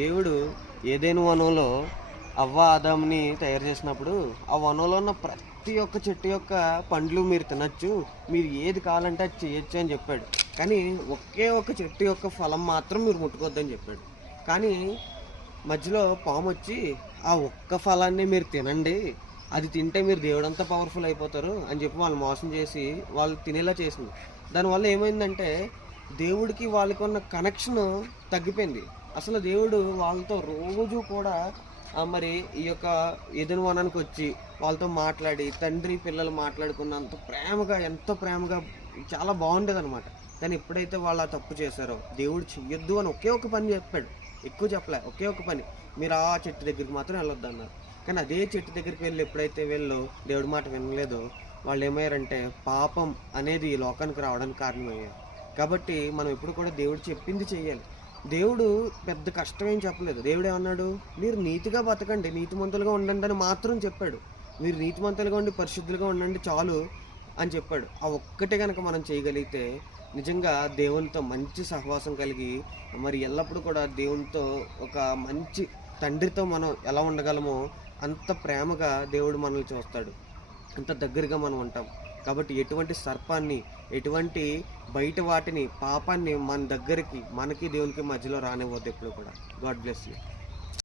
దేవుడు ఏదైనా వనంలో అవ్వ ఆదాముని తయారు చేసినప్పుడు ఆ వనంలో ఉన్న ప్రతి ఒక్క చెట్టు యొక్క పండ్లు మీరు తినచ్చు, మీరు ఏది కావాలంటే అది చేయొచ్చు అని చెప్పాడు. కానీ ఒకే ఒక చెట్టు యొక్క ఫలం మాత్రం మీరు ముట్టుకోవద్దని చెప్పాడు. కానీ మధ్యలో పాము వచ్చి ఆ ఒక్క ఫలాన్ని మీరు తినండి, అది తింటే మీరు దేవుడంతా పవర్ఫుల్ అయిపోతారు అని చెప్పి వాళ్ళు మోసం చేసి వాళ్ళు తినేలా చేసింది. దానివల్ల ఏమైందంటే దేవుడికి వాళ్ళకి ఉన్న కనెక్షన్ తగ్గిపోయింది. అసలు దేవుడు వాళ్ళతో రోజు కూడా మరి ఈ యొక్క ఏదైనా వనానికి వచ్చి వాళ్ళతో మాట్లాడి తండ్రి పిల్లలు మాట్లాడుకున్నంత ప్రేమగా, ఎంతో ప్రేమగా చాలా బాగుండేది అనమాట. కానీ ఎప్పుడైతే వాళ్ళు ఆ తప్పు చేశారో దేవుడు చెయ్యొద్దు అని ఒకే ఒక పని చెప్పాడు, ఎక్కువ చెప్పలే, ఒకే ఒక పని, మీరు ఆ చెట్టు దగ్గరికి మాత్రం వెళ్ళొద్దు అన్నారు. కానీ అదే చెట్టు దగ్గరికి వెళ్ళి ఎప్పుడైతే వీళ్ళు దేవుడి మాట వినలేదో వాళ్ళు ఏమయ్యారంటే పాపం అనేది ఈ లోకానికి రావడానికి కారణమయ్యారు. కాబట్టి మనం ఎప్పుడు కూడా దేవుడు చెప్పింది చెయ్యాలి. దేవుడు పెద్ద కష్టం ఏం చెప్పలేదు. దేవుడు ఏమన్నాడు, మీరు నీతిగా బతకండి, నీతిమంతులుగా ఉండండి అని మాత్రం చెప్పాడు. మీరు నీతిమంతులుగా ఉండి పరిశుద్ధులుగా ఉండండి చాలు అని చెప్పాడు. ఆ ఒక్కటే కనుక మనం చేయగలిగితే నిజంగా దేవునితో మంచి సహవాసం కలిగి మరి ఎల్లప్పుడూ కూడా దేవునితో ఒక మంచి తండ్రితో మనం ఎలా ఉండగలమో అంత ప్రేమగా దేవుడు మనల్ని చూస్తాడు, అంత దగ్గరగా మనం ఉంటాం. కాబట్టి ఎటువంటి సర్పాన్ని, ఎటువంటి బయట వాటిని, పాపాన్ని మన దగ్గరికి, మనకి దేవునికి మధ్యలో రానివ్వద్దు ఎప్పుడు కూడా. God bless you.